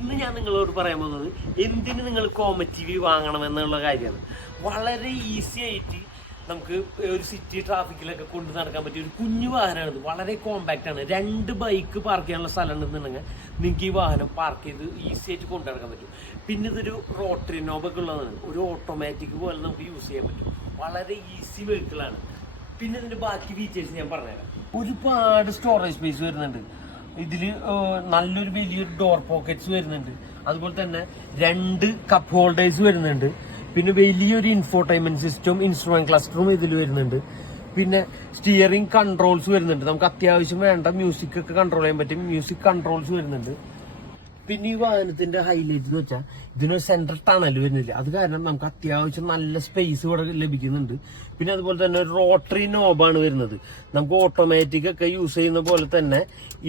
ഇന്ന് ഞാൻ നിങ്ങളോട് പറയാൻ പോകുന്നത് എന്തിന് നിങ്ങൾ കോമറ്റ് ടി വി വാങ്ങണമെന്നുള്ള കാര്യമാണ്. വളരെ ഈസി ആയിട്ട് നമുക്ക് ഒരു സിറ്റി ട്രാഫിക്കിലൊക്കെ കൊണ്ടു നടക്കാൻ പറ്റിയ ഒരു കുഞ്ഞു വാഹനമാണിത്. വളരെ കോമ്പാക്റ്റ് ആണ്. 2 ബൈക്ക് പാർക്ക് ചെയ്യാനുള്ള സ്ഥലം ഉണ്ടെന്നുണ്ടെങ്കിൽ നിങ്ങൾക്ക് ഈ വാഹനം പാർക്ക് ചെയ്ത് ഈസി ആയിട്ട് കൊണ്ടു നടക്കാൻ പറ്റും. പിന്നെ ഇതൊരു റോട്ടറി നോബൊക്കെ ഉള്ളതാണ്. ഒരു ഓട്ടോമാറ്റിക് പോലെ നമുക്ക് യൂസ് ചെയ്യാൻ പറ്റും. വളരെ ഈസി വെഹിക്കിളാണ്. പിന്നെ ഇതിന്റെ ബാക്കി ഫീച്ചേഴ്സ് ഞാൻ പറഞ്ഞുതരാം. ഒരുപാട് സ്റ്റോറേജ് സ്പേസ് വരുന്നുണ്ട്. ഇതിൽ നല്ലൊരു വലിയൊരു ഡോർ പോക്കറ്റ്സ് വരുന്നുണ്ട്. അതുപോലെ തന്നെ 2 കപ്പ് ഹോൾഡേഴ്സ് വരുന്നുണ്ട്. പിന്നെ വലിയൊരു ഇൻഫോർടൈൻമെന്റ് സിസ്റ്റം, ഇൻസ്ട്രുമെന്റ് ക്ലസ്റ്ററും ഇതിൽ വരുന്നുണ്ട്. പിന്നെ സ്റ്റിയറിംഗ് കൺട്രോൾസ് വരുന്നുണ്ട്. നമുക്ക് അത്യാവശ്യം വേണ്ട മ്യൂസിക് ഒക്കെ കൺട്രോൾ ചെയ്യാൻ പറ്റും. മ്യൂസിക് കൺട്രോൾസ് വരുന്നുണ്ട്. പിന്നെ ഈ വാഹനത്തിന്റെ ഹൈലൈറ്റ് എന്ന് വെച്ചാൽ ഇതിനൊരു സെൻട്രൽ ടണൽ വരുന്നില്ല. അത് കാരണം നമുക്ക് അത്യാവശ്യം നല്ല സ്പേസ് ഇവിടെ ലഭിക്കുന്നുണ്ട്. പിന്നെ അതുപോലെ തന്നെ ഒരു റോട്ടറി നോബാണ് വരുന്നത്. നമുക്ക് ഓട്ടോമാറ്റിക് ഒക്കെ യൂസ് ചെയ്യുന്ന പോലെ തന്നെ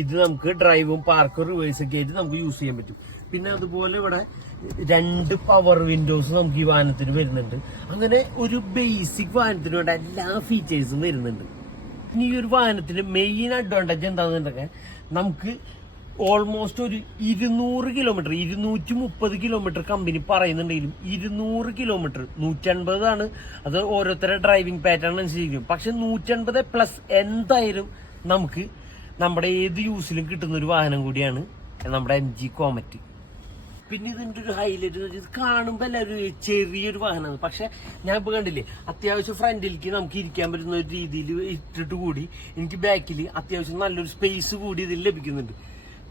ഇത് നമുക്ക് ഡ്രൈവും പാർക്കും റിവേഴ്സ് ഒക്കെ ആയിട്ട് നമുക്ക് യൂസ് ചെയ്യാൻ പറ്റും. പിന്നെ അതുപോലെ ഇവിടെ 2 പവർ വിൻഡോസ് നമുക്ക് ഈ വാഹനത്തിന് വരുന്നുണ്ട്. അങ്ങനെ ഒരു ബേസിക് വാഹനത്തിന് വേണ്ട എല്ലാ ഫീച്ചേഴ്സും വരുന്നുണ്ട്. ഇനി ഈ ഒരു വാഹനത്തിന്റെ മെയിൻ അഡ്വാൻറ്റേജ് എന്താണെന്നുണ്ടെങ്കിൽ നമുക്ക് ഓൾമോസ്റ്റ് ഒരു 200 കിലോമീറ്റർ 230 കിലോമീറ്റർ കമ്പനി പറയുന്നുണ്ടെങ്കിലും 200 കിലോമീറ്റർ 150 ആണ്. അത് ഓരോരുത്തരുടെ ഡ്രൈവിംഗ് പാറ്റേൺ അനുസരിച്ചിരിക്കും. പക്ഷെ 150 പ്ലസ് എന്തായാലും നമുക്ക് നമ്മുടെ ഏത് യൂസിലും കിട്ടുന്ന ഒരു വാഹനം കൂടിയാണ് നമ്മുടെ MG കോമറ്റ്. പിന്നെ ഇതിന്റെ ഒരു ഹൈലൈറ്റ് എന്ന് വെച്ചാൽ കാണുമ്പോൾ എല്ലാവരും ചെറിയൊരു വാഹനമാണ്. പക്ഷെ ഞാൻ ഇപ്പൊ കണ്ടില്ലേ, അത്യാവശ്യം ഫ്രണ്ടിലേക്ക് നമുക്ക് ഇരിക്കാൻ പറ്റുന്ന ഒരു രീതിയിൽ ഇട്ടിട്ട് കൂടി എനിക്ക് ബാക്കിൽ അത്യാവശ്യം നല്ലൊരു സ്പേസ് കൂടി ഇതിൽ ലഭിക്കുന്നുണ്ട്.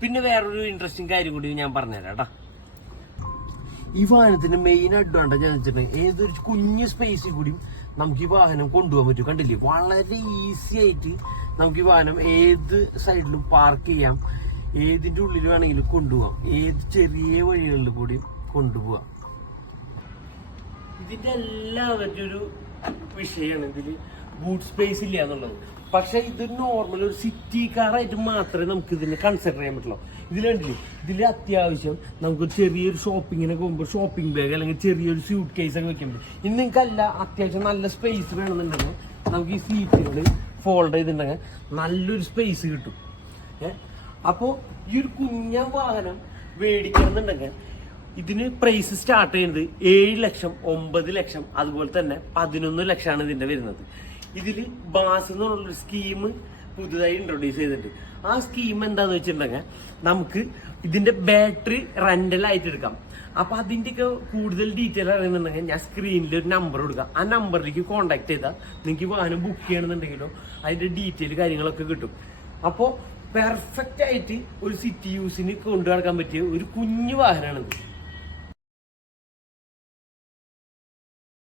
പിന്നെ വേറൊരു ഇൻട്രസ്റ്റിംഗ് കാര്യം കൂടി ഞാൻ പറഞ്ഞുതരാം കേട്ടോ. ഈ വാഹനത്തിന്റെ മെയിൻ അഡ്വാൻറ്റേജ് എന്ന് വെച്ചിട്ടുണ്ടെങ്കിൽ ഏതൊരു കുഞ്ഞു സ്പേസിൽ കൂടി നമുക്ക് ഈ വാഹനം കൊണ്ടുപോകാൻ പറ്റും. കണ്ടില്ലേ, വളരെ ഈസി ആയിട്ട് നമുക്ക് ഈ വാഹനം ഏത് സൈഡിലും പാർക്ക് ചെയ്യാം. ഏതിന്റെ ഉള്ളിൽ വേണമെങ്കിലും കൊണ്ടുപോകാം. ഏത് ചെറിയ വഴികളിൽ കൂടി കൊണ്ടുപോകാം. ഇതിന്റെ എല്ലാവരുടെ ഒരു വിഷയമാണ് ഇതില് ബൂട്ട് സ്പേസ് ഇല്ല എന്നുള്ളത്. പക്ഷെ ഇത് നോർമൽ ഒരു സിറ്റി കാറായിട്ട് മാത്രമേ നമുക്ക് ഇതിനെ കൺസിഡർ ചെയ്യാൻ പറ്റുള്ളൂ. ഇതിൽ കണ്ടില്ലേ, ഇതിൽ അത്യാവശ്യം നമുക്ക് ചെറിയൊരു ഷോപ്പിങ്ങിനൊക്കെ പോകുമ്പോൾ ഷോപ്പിംഗ് ബാഗ് അല്ലെങ്കിൽ ചെറിയൊരു സ്യൂട്ട് കേസ് ഒക്കെ വെക്കാൻ പറ്റും. ഇന്ന് നിങ്ങൾക്കല്ല അത്യാവശ്യം നല്ല സ്പേസ് വേണമെന്നുണ്ടെങ്കിൽ നമുക്ക് ഈ സീറ്റുകൾ ഫോൾഡ് ചെയ്തിട്ടുണ്ടെങ്കിൽ നല്ലൊരു സ്പേസ് കിട്ടും. അപ്പോൾ ഈ ഒരു കുഞ്ഞ വാഹനം മേടിക്കണമെന്നുണ്ടെങ്കിൽ ഇതിന് പ്രൈസ് സ്റ്റാർട്ട് ചെയ്യുന്നത് 7 ലക്ഷം, 9 ലക്ഷം, അതുപോലെ തന്നെ 11 ലക്ഷമാണ് ഇതിന്റെ വരുന്നത്. ഇതിൽ ബാസ് എന്നുള്ളൊരു സ്കീം പുതുതായി ഇൻട്രൊഡ്യൂസ് ചെയ്തിട്ടുണ്ട്. ആ സ്കീം എന്താന്ന് വെച്ചിട്ടുണ്ടെങ്കിൽ നമുക്ക് ഇതിന്റെ ബാറ്ററി റെന്റൽ ആയിട്ട് എടുക്കാം. അപ്പൊ അതിന്റെയൊക്കെ കൂടുതൽ ഡീറ്റെയിൽ അറിയുന്നുണ്ടെങ്കിൽ ഞാൻ സ്ക്രീനിൽ ഒരു നമ്പർ കൊടുക്കാം. ആ നമ്പറിലേക്ക് കോൺടാക്ട് ചെയ്താൽ നിങ്ങൾക്ക് വാഹനം ബുക്ക് ചെയ്യണമെന്നുണ്ടെങ്കിലോ അതിന്റെ ഡീറ്റെയിൽ കാര്യങ്ങളൊക്കെ കിട്ടും. അപ്പോൾ പെർഫെക്റ്റ് ആയിട്ട് ഒരു സിറ്റി യൂസിന് കൊണ്ടു നടക്കാൻ പറ്റിയ ഒരു കുഞ്ഞു വാഹനമാണിത്.